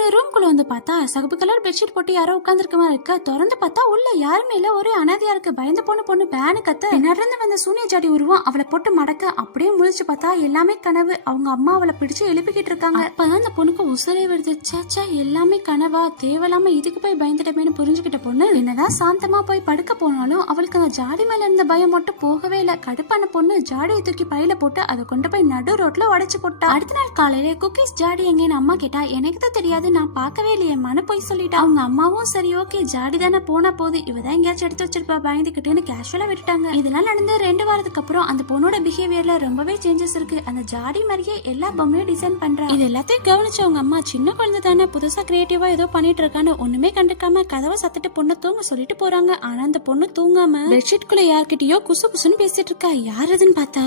பொண்ணு ரூம்குள்ள வந்து பார்த்தா சகப்பு கலர் பெட்ஷீட் போட்டு யாரோ உட்காந்துருக்க மாதிரி இருக்க. திறந்து பார்த்தா உள்ள யாருமே இல்ல, ஒரே அனாதையா இருக்கு. பயந்த பொண்ணு பேனு கத்த நடந்து வந்த சூனிய ஜாடி உருவம் அவளை போட்டு மடக்க. அப்படியே முழிச்சு பார்த்தா எல்லாமே கனவு. அவங்க அம்மா அவளை பிடிச்சு எழுப்பிக்கிட்டு இருக்காங்க. அப்பதான் அந்த பொண்ணுக்கு உசுரே வருது. சேச்சா எல்லாமே கனவா, தேவையில்லாம இதுக்கு போய் பயந்துட்டமேனு புரிஞ்சுக்கிட்ட பொண்ணு என்னதான் சாந்தமா போய் படுக்க போனாலும் அவளுக்கு அந்த ஜாடி மேல இருந்த பயம் மட்டும் போகவே இல்ல. கடுப்பான பொண்ணு ஜாடியை தூக்கி பையில போட்டு அதை கொண்டு போய் நடு ரோட்ல உடைச்சு போட்டா. அடுத்த நாள் காலையில குக்கீஸ் ஜாடி எங்கேன்னு அம்மா கேட்டா, எனக்கு தான் தெரியாது, நான் பார்க்கவே இல்லையே, மன போய் சொல்லிட்டா. அவங்க அம்மாவும் சரி ஓகே ஜாடி தானே போனா போது, இவதான் எங்கேயாச்சும் எடுத்து வச்சிருப்பா பயந்துக்கிட்டுன்னு கேஷுவலா விட்டுட்டாங்க. இதெல்லாம் நடந்து 2 வாரத்துக்கு அப்புறம் அந்த பொண்ணோட பிஹேவியர்ல ரொம்பவே சேஞ்சஸ் இருக்கு. அந்த ஜாடி மாதிரியே எல்லா பொம்மையும் டிசைன் பண்றா. இது எல்லாத்தையும் கவனிச்சு அவங்க அம்மா, சின்ன குழந்தை தானே புதுசா கிரியேட்டிவா ஏதோ பண்ணிட்டு இருக்கான்னு ஒண்ணுமே கண்டுக்காம கதவை சத்துட்டு பொண்ணு தூங்க சொல்லிட்டு போறாங்க. ஆனா அந்த பொண்ணு தூங்காம பெட்ஷீட் குள்ள யார்கிட்டயோ குசு குசுன்னு பேசிட்டு இருக்கா. யார் அதுன்னு பார்த்தா